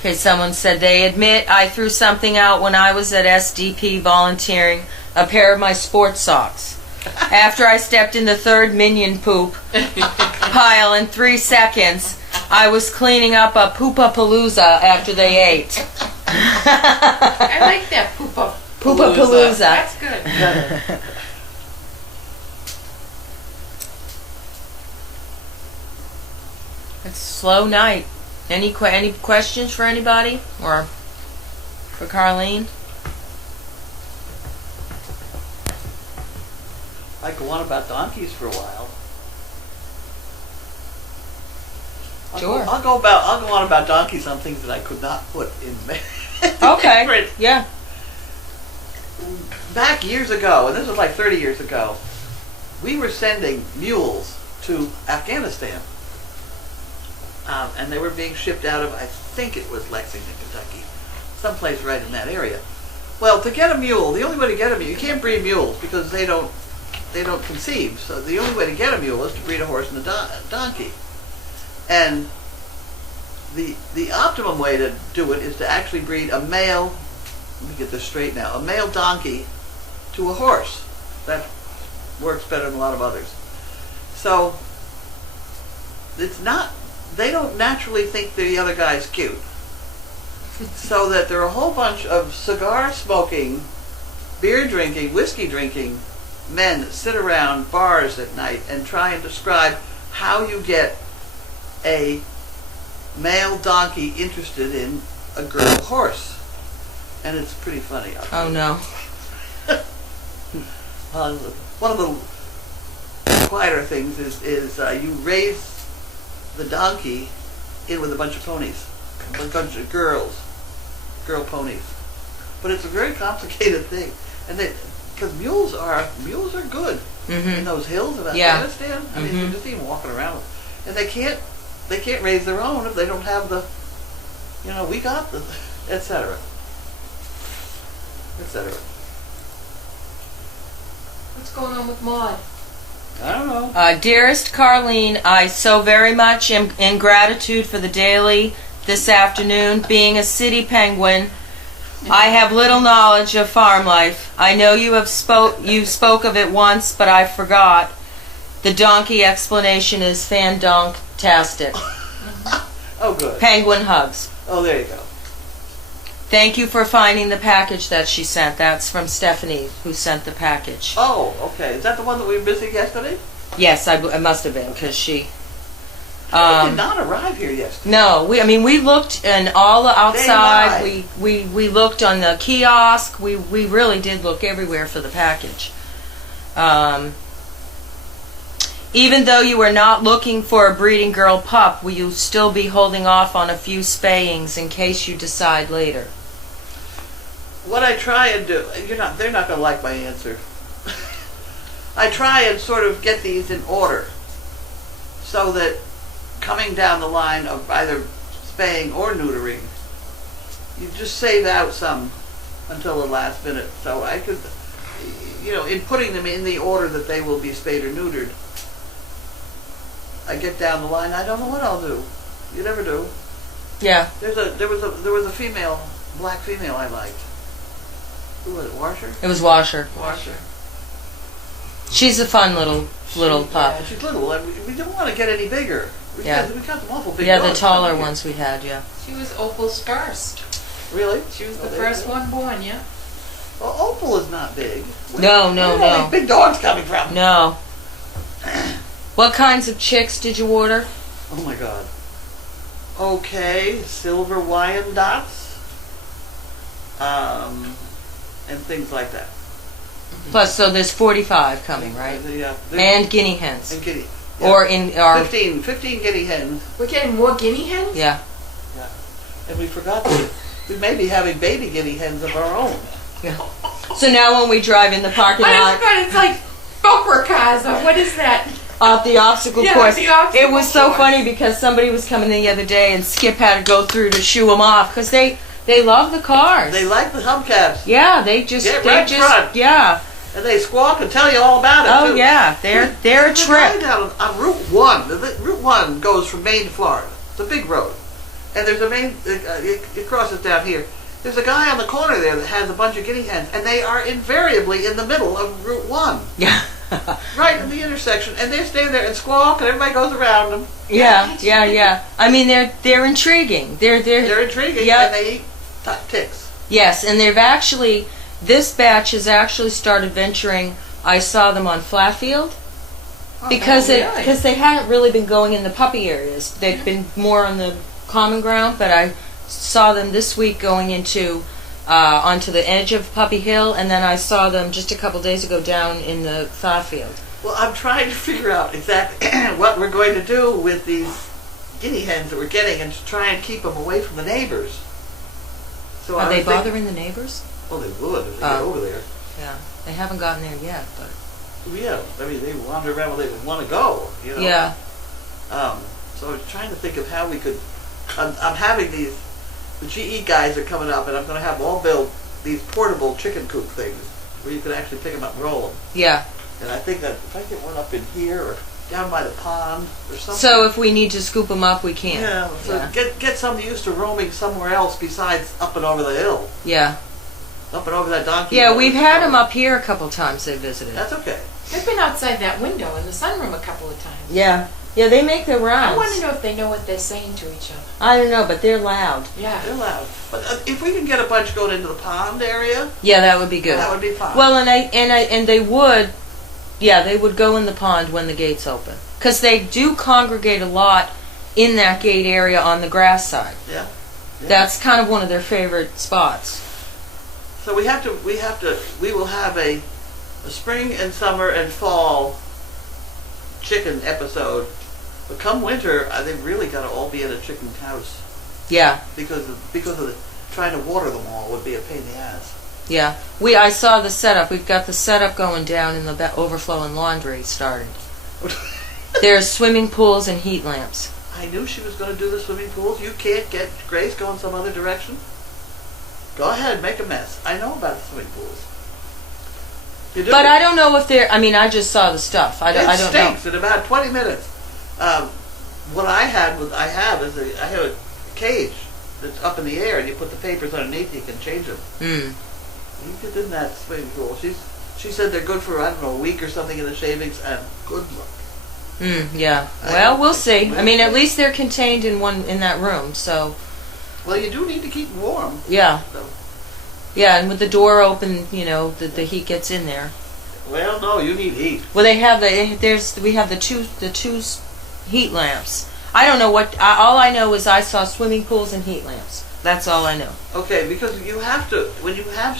Okay, someone said they admit I threw something out when I was at SDP volunteering, a pair of my sports socks. After I stepped in the third minion poop pile in 3 seconds, I was cleaning up a Poopapalooza after they ate. I like that poopa. Poopapalooza. That's good. It's a slow night. Any questions for anybody or for Carlene? I go on about donkeys for a while. Sure. I'll go on about donkeys on things that I could not put in. Okay. print. Yeah. Back years ago, and this was like 30 years ago, we were sending mules to Afghanistan. And they were being shipped out of, I think it was Lexington, Kentucky, someplace right in that area. Well, to get a mule, the only way to get a mule, you can't breed mules because they don't conceive. So the only way to get a mule is to breed a horse and a donkey. And the optimum way to do it is to actually breed a male, let me get this straight now, a male donkey to a horse. That works better than a lot of others. So it's not, they don't naturally think the other guy's cute. So that there are a whole bunch of cigar smoking, beer drinking, whiskey drinking men that sit around bars at night and try and describe how you get a male donkey interested in a girl horse. And it's pretty funny. Oh no. One of the quieter things is you raise the donkey in with a bunch of ponies, a bunch of girl ponies. But it's a very complicated thing, and because mules are good in those hills of Yeah. Afghanistan. I mean, you just even walking around, and they can't raise their own if they don't have the, we got the, etc. etc. What's going on with Maud? I don't know. Dearest Carlene, I so very much am in gratitude for the daily this afternoon. Being a city penguin, I have little knowledge of farm life. I know you spoke of it once, but I forgot. The donkey explanation is fantastic. Oh, good. Penguin hugs. Oh, there you go. Thank you for finding the package that she sent. That's from Stephanie, who sent the package. Oh, okay. Is that the one that we were missing yesterday? Yes, I must have been, because she... It did not arrive here yesterday. No, we looked in all the outside. They We looked on the kiosk. We really did look everywhere for the package. Even though you were not looking for a breeding girl pup, will you still be holding off on a few spayings in case you decide later? What I try and do, they're not going to like my answer. I try and sort of get these in order so that coming down the line of either spaying or neutering, you just save out some until the last minute. So I could, in putting them in the order that they will be spayed or neutered, I get down the line, I don't know what I'll do. You never do. Yeah. There was a female, black female I liked. Who was it? Washer? It was Washer. Washer. She's a fun little pup. Yeah, she's little, and we don't want to get any bigger. We got some awful big Yeah, dogs the taller coming here. ones we had, yeah. She was Opal's first. Really? She was Oh, the there you first go. one born, yeah. Well, Opal is not big. No. Where are all these big dogs coming from? No. What kinds of chicks did you order? Oh my God. Okay, silver Wyandottes, and things like that. Plus, so there's 45 coming, right? Yeah. And guinea hens. And guinea. Or in our... 15 guinea hens. We're getting more guinea hens? Yeah. Yeah. And we forgot that we may be having baby guinea hens of our own. Yeah. So now when we drive in the parking I lot forgot, it's like bumper cars, or what is that? off the obstacle Yeah, course, the obstacle it was so course. funny because somebody was coming in the other day and Skip had to go through to shoo them off because they love the cars. They like the hubcaps. Yeah, they just Get right front. yeah. And they squawk and tell you all about it, Oh too. yeah, they're a There's a guy trip. down on Route 1. Route 1 goes from Maine to Florida. It's a big road. And there's a main, it crosses down here. There's a guy on the corner there that has a bunch of guinea hens, and they are invariably in the middle of Route 1. Yeah. Right in the intersection. And they stay there and squawk, and everybody goes around them. Yeah. I mean, they're intriguing. They're intriguing, Yep. and they eat ticks. Yes, and they've actually, this batch has actually started venturing. I saw them on Flatfield. because really? because they hadn't really been going in the puppy areas. They've been more on the common ground, but I saw them this week going into onto the edge of Puppy Hill, and then I saw them just a couple days ago down in the thaw field. Well, I'm trying to figure out exactly what we're going to do with these guinea hens that we're getting and to try and keep them away from the neighbors. So Are I they was thinking- bothering the neighbors? Well, they would if they get Oh. over there. Yeah, they haven't gotten there yet, but Yeah, I mean, they wander around where they would want to go, you know? yeah. So I was trying to think of how we could, I'm having these, the GE guys are coming up and I'm going to have them all build these portable chicken coop things where you can actually pick them up and roll them. Yeah. And I think that if I get one up in here or down by the pond or something. So if we need to scoop them up, we can. Yeah, so get some used to roaming somewhere else besides up and over the hill. Yeah. Up and over that donkey. Yeah, hill. we've had them up here a couple times. They visited. That's okay. I've been outside that window in the sunroom a couple of times. Yeah. Yeah, they make their I rounds. want to know if they know what they're saying to each other. I don't know, but they're loud. Yeah. They're loud. But if we can get a bunch going into the pond area, Yeah, that would be good. that would be fine. Well, and they would, yeah, they would go in the pond when the gates open, because they do congregate a lot in that gate area on the grass side. Yeah. That's kind of one of their favorite spots. So we will have a spring and summer and fall chicken episode. But come winter, they've really got to all be in a chicken house Yeah, because of the trying to water them all would be a pain in the ass. yeah. I saw the setup. We've got the setup going down in the overflowing laundry started. There's swimming pools and heat lamps. I knew she was going to do the swimming pools. You can't get Grace going some other direction. Go ahead, make a mess. I know about the swimming pools. You do. But I don't know if they're. I mean, I just saw the stuff. I don't know. stinks in about 20 minutes. What I have is I have a cage that's up in the air, and you put the papers underneath. You can change them. Mm. You get in that swimming pool. She said they're good for I don't know a week or something in the shavings, and good luck. Yeah. Well, we'll see. I mean, at least they're contained in that room. So Well, you do need to keep them warm. yeah, So, yeah. And with the door open, the heat gets in there. well, no, you need heat. Well, we have the two heat lamps. I don't know what. All I know is I saw swimming pools and heat lamps. That's all I know. Okay, because you have to, when you have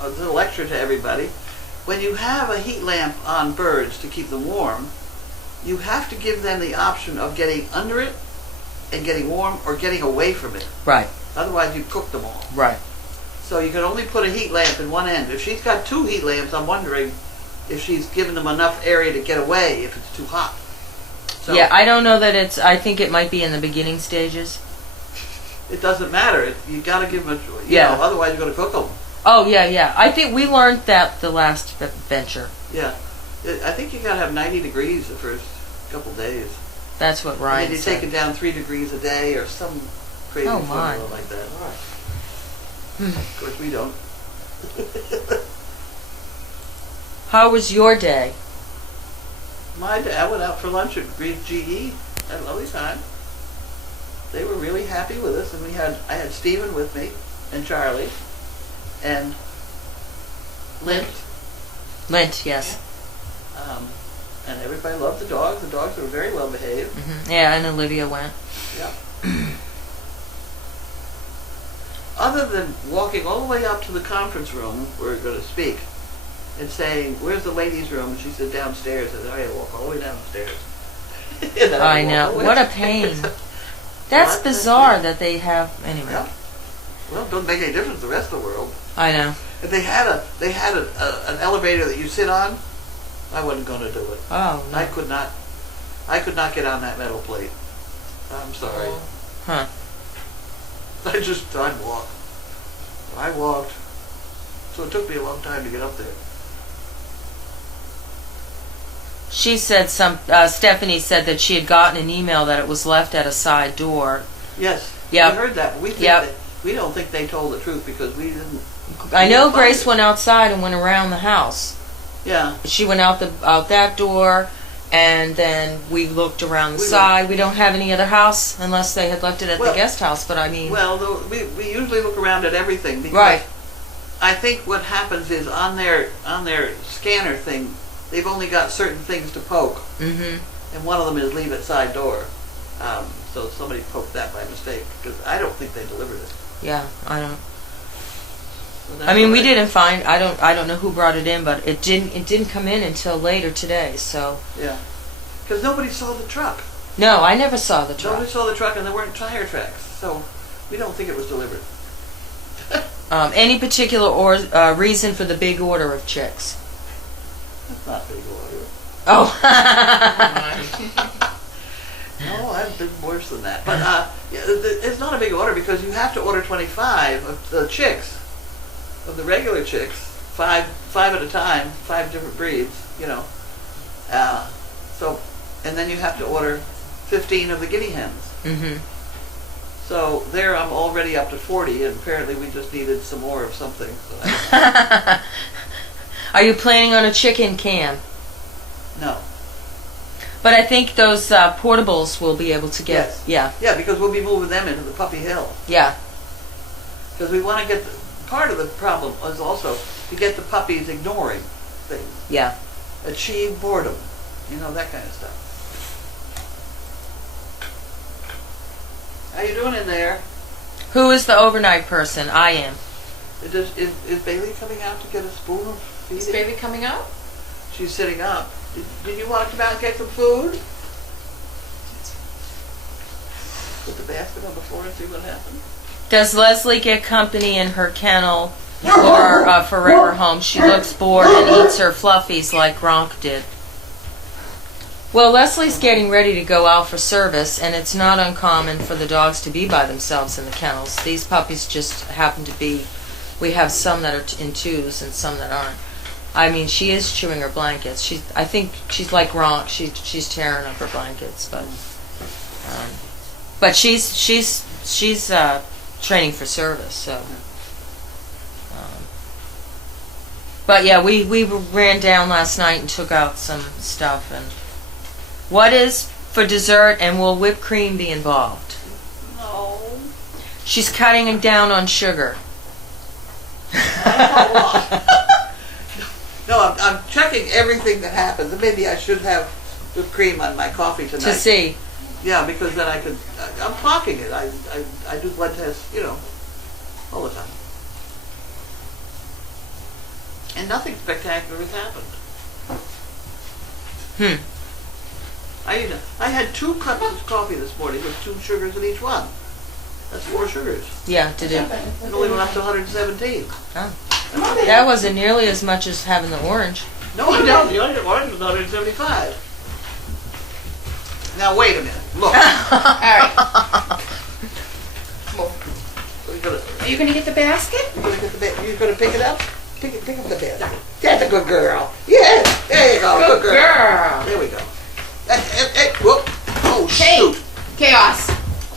a little lecture to everybody, when you have a heat lamp on birds to keep them warm, you have to give them the option of getting under it and getting warm or getting away from it. Right. Otherwise, you cook them all. Right. So you can only put a heat lamp in one end. If she's got two heat lamps, I'm wondering if she's given them enough area to get away if it's too hot. So Yeah, I don't know that it's. I think it might be in the beginning stages. it doesn't matter. You got to give them Yeah. otherwise you're going to cook them. Oh yeah. I think we learned that the last venture. Yeah. I think you got to have 90 degrees the first couple days. That's what And Ryan then you said. take it down 3 degrees a day or some crazy Oh, my. formula like that. Of course, we don't. How was your day? My dad went out for lunch at GE. Had a lovely time. They were really happy with us, and I had Stephen with me, and Charlie, and Lint. Lint, yes. And everybody loved the dogs. The dogs were very well behaved. Yeah, and Olivia went. Yeah. Other than walking all the way up to the conference room where we're going to speak and saying, "Where's the ladies' room?" And she said, "Downstairs." I said, "Oh, yeah, walk all the way downstairs." And then I walk know. all the way What a upstairs. pain. That's What? bizarre that they have. Anyway, Yeah. Well, it doesn't make any difference to the rest of the world. I know. If they had an elevator that you sit on, I wasn't going to do it. Oh, no. I could not get on that metal plate. I'm sorry. Huh. I'd walk. I walked. So it took me a long time to get up there. She said Stephanie said that she had gotten an email that it was left at a side door. Yes. Yep. We heard that, but we think Yep. we don't think they told the truth because we didn't. I know find Grace it. went outside and went around the house. Yeah. She went out that door, and then we looked around the We side. We don't have any other house unless they had left it at Well- the guest house. But I mean, Well, we usually look around at everything because right? I think what happens is on their scanner thing, they've only got certain things to poke, Mm-hmm. and one of them is leave at side door. So somebody poked that by mistake, because I don't think they delivered it. Yeah, I don't. So that's I mean, all we right. didn't find. I don't know who brought it in, but it didn't come in until later today. So Yeah, because nobody saw the truck. no, I never saw the truck. Nobody saw the truck, and there weren't tire tracks, so we don't think it was delivered. Any particular reason for the big order of chicks? That's not big order. Oh. No, I've been worse than that. But yeah, it's not a big order because you have to order 25 of the chicks, of the regular chicks, five at a time, 5 different breeds, you know. So, and then you have to order 15 of the guinea hens. Mm-hmm. So there I'm already up to 40, and apparently we just needed some more of something. So Are you planning on a chicken cam? no. But I think those portables will be able to get. Yes. Yeah. Yeah, because we'll be moving them into the puppy hill. Yeah. Because we want to get, part of the problem is also to get the puppies ignoring things. Yeah. Achieve boredom. You know, that kind of stuff. How you doing in there? Who is the overnight person? I am. Is Bailey coming out to get a spoon of feeding? Is baby coming out? She's sitting up. Did you want to come out and get some food? Put the basket on the floor and see what happens. Does Leslie get company in her kennel or forever home? She looks bored and eats her fluffies like Gronk did. Well, Leslie's getting ready to go out for service, and it's not uncommon for the dogs to be by themselves in the kennels. These puppies just happen to be, we have some that are in twos and some that aren't. I mean, she is chewing her blankets. I think she's like Gronk. She's tearing up her blankets, but she's training for service. So, but yeah, we ran down last night and took out some stuff. And what is for dessert? And will whipped cream be involved? No. She's cutting down on sugar. No, I'm checking everything that happens. And maybe I should have whipped cream on my coffee tonight. To see. Yeah, because then I could. I'm clocking it. I do blood tests, you know, all the time. And nothing spectacular has happened. I had 2 cups of coffee this morning with 2 sugars in each one. That's 4 sugars. Yeah, to do. It only went up to 117. Oh. That wasn't nearly as much as having the orange. No, I know. The orange was 175. Now wait a minute. Look. Alright. We're gonna, Are you gonna get the basket? you're gonna get the you're gonna pick it up. Pick up the basket. That's a good girl. Yeah. There you go. Good girl. Girl. There we go. Hey, whoop. Oh Hey. shoot. Chaos.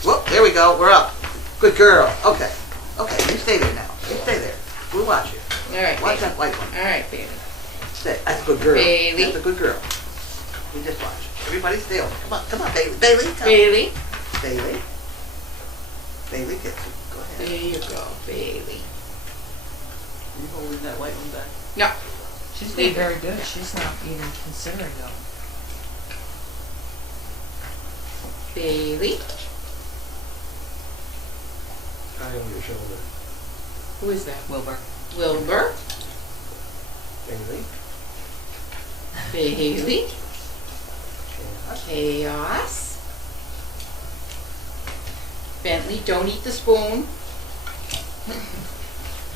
Whoop. There we go. We're up. Good girl. Okay. Okay. You stay there now. You stay there. We'll watch you. Alright, Watch baby. that white one. Alright, baby. Stay. That's a good girl. Bailey. That's a good girl. We just watch. Everybody still. Come on, Bailey. Bailey, come. Bailey. Bailey. Bailey gets it. Go ahead. There you go, Bailey. You holding that white one back? No. She's doing very good. She's not even considering going. Bailey. Eye over your shoulder. Who is that? Wilbur. Wilbur. Bailey. Bailey. Yeah. Chaos. Bentley, don't eat the spoon.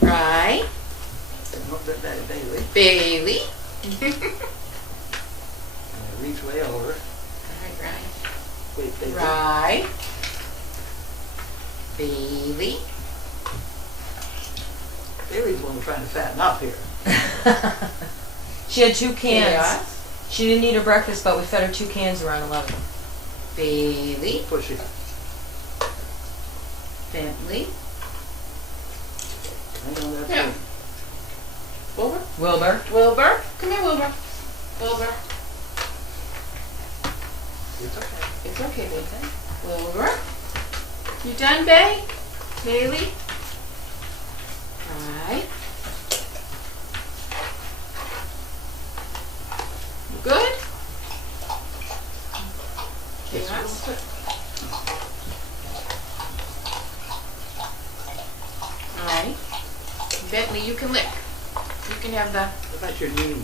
Right. Look at that, Bailey. Bailey. Reach way over. Right. Wait, Bailey. Right. Bailey. Bailey's the one trying to fatten up here. She had 2 cans. Chaos. She didn't eat her breakfast, but we fed her 2 cans around 11. Bailey. Pushy. Bentley. I know that's Yeah. good. Wilbur. Wilbur. Wilbur. Come here, Wilbur. Wilbur. It's okay. It's okay, baby. Wilbur. You done, Bay? Bailey? Right. Bentley, you can lick. You can have the. What about your knee?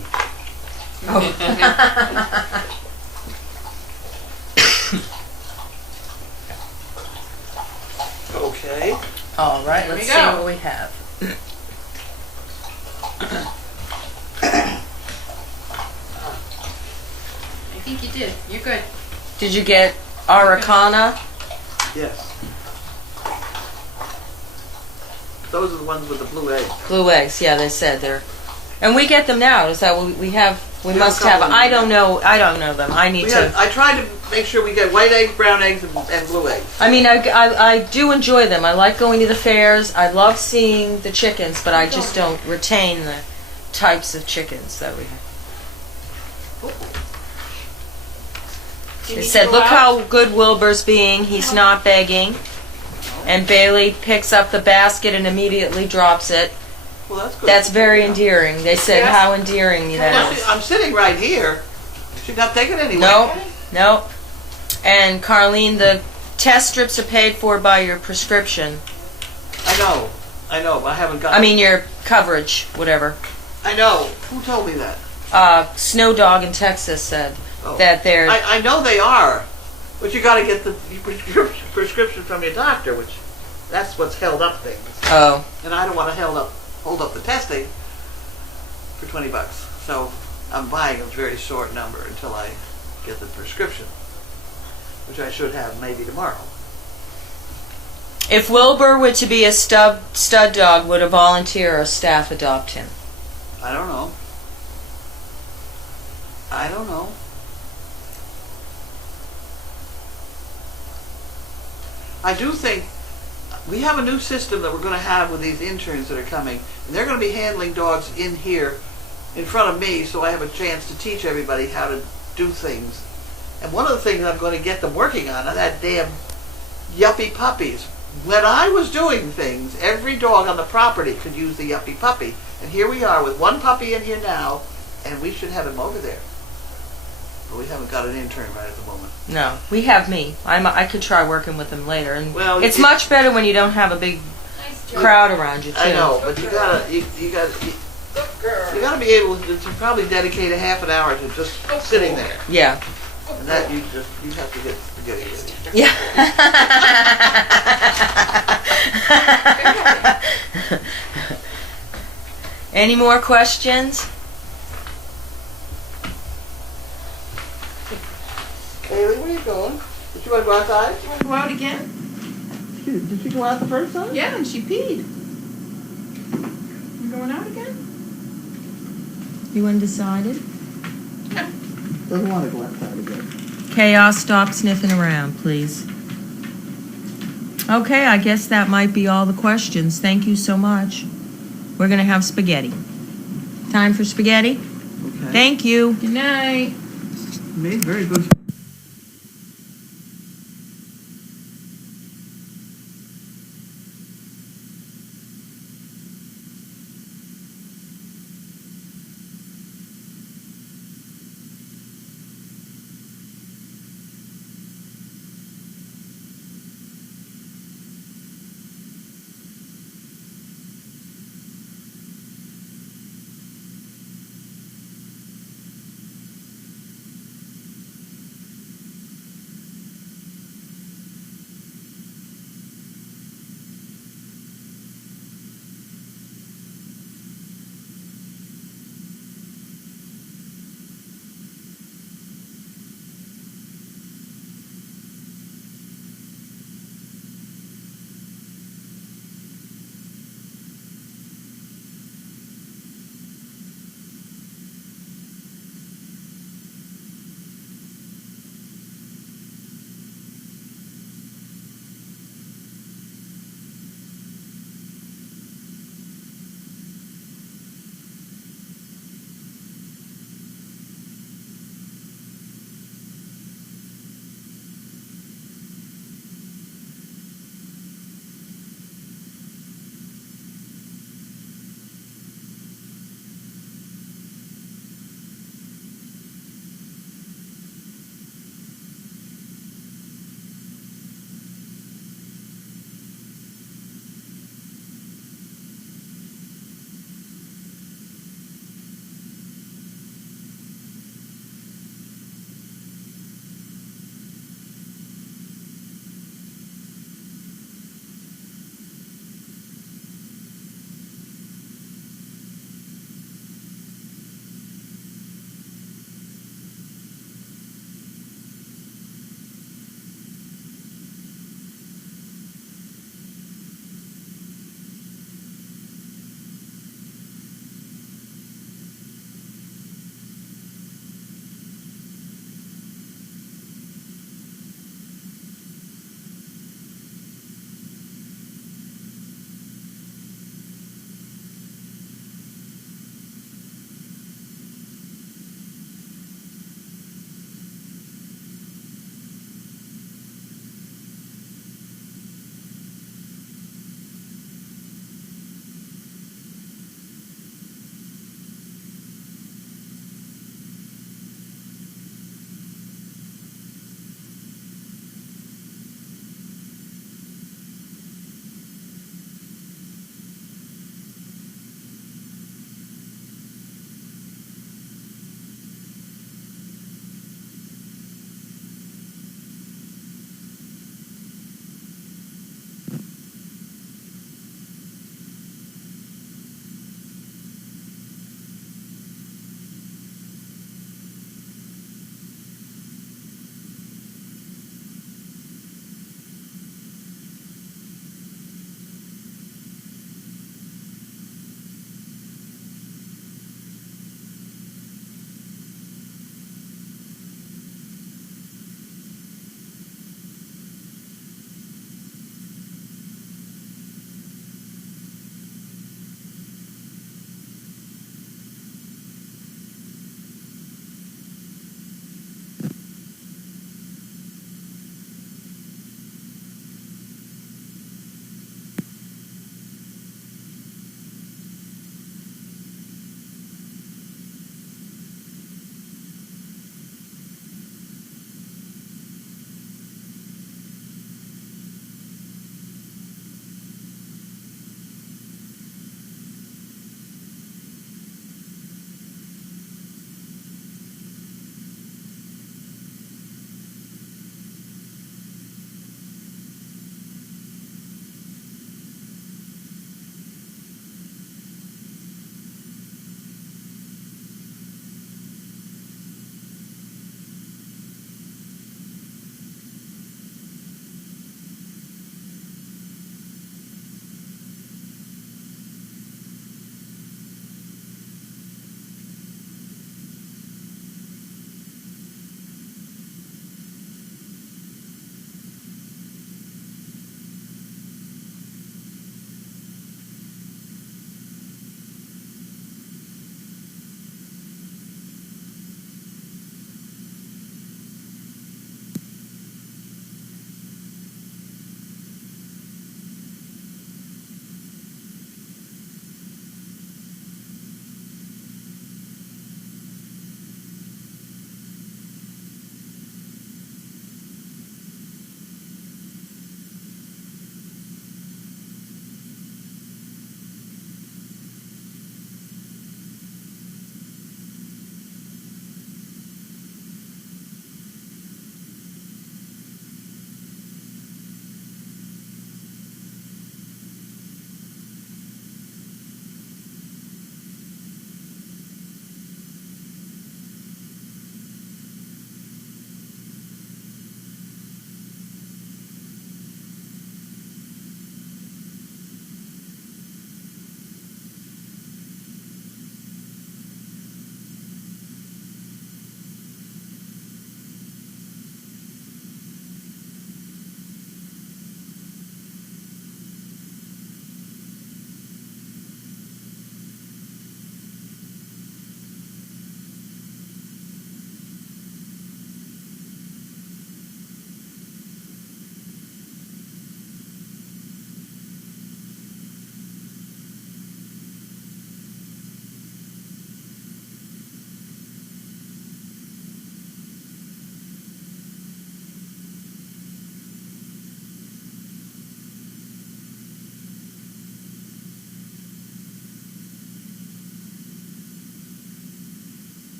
Okay. All right, There we let's see go. what we have. I think you did. You're good. Did you get Araucana? Yes. Those are the ones with the blue egg. Blue eggs, yeah, they said they're. And we get them now. Is that what we have? We We must have a have. couple I of don't them. know. I don't know them. I need to. I tried to make sure we get white eggs, brown eggs, and blue eggs. I mean, I do enjoy them. I like going to the fairs. I love seeing the chickens, but I just don't retain the types of chickens that we have. Do you It need to said, go look out? how good Wilbur's being. He's not begging. And Bailey picks up the basket and immediately drops it. Well, that's good. That's very endearing. They said Yes. how endearing Well, that is. I'm sitting right here. She's not taking it anywhere. Nope, nope. And Carlene, the test strips are paid for by your prescription. I know. But I haven't got. I mean, your coverage, whatever. I know. Who told me that? Snow Dog in Texas said Oh. that they're. I know they are, but you got to get the prescription from your doctor, which that's what's held up things. Oh, And I don't want to hold up the testing for $20. So I'm buying a very short number until I get the prescription, which I should have maybe tomorrow. if Wilbur were to be a stud dog, would a volunteer or staff adopt him? I don't know. I do think we have a new system that we're going to have with these interns that are coming, and they're going to be handling dogs in here in front of me, so I have a chance to teach everybody how to do things. And one of the things I'm going to get them working on are that damn yuppie puppies. When I was doing things, every dog on the property could use the yuppie puppy. And here we are with one puppy in here now, and we should have him over there. But we haven't got an intern right at the moment. No, we have me. I could try working with him later, and Well, it's you- much better when you don't have a big crowd around you too. I know, but you gotta be able to probably dedicate a half an hour to just sitting there, Yeah, and that you have to get spaghetti ready. yeah. Any more questions? Haley, where are you going? Did you want to go outside? Want to go out again? Did she go out the first time? Yeah, and she peed. You going out again? You undecided? Doesn't want to go outside again. Chaos, stop sniffing around, please. Okay, I guess that might be all the questions. Thank you so much. We're gonna have spaghetti. Time for spaghetti? Okay. Thank you. Good night. Made very good.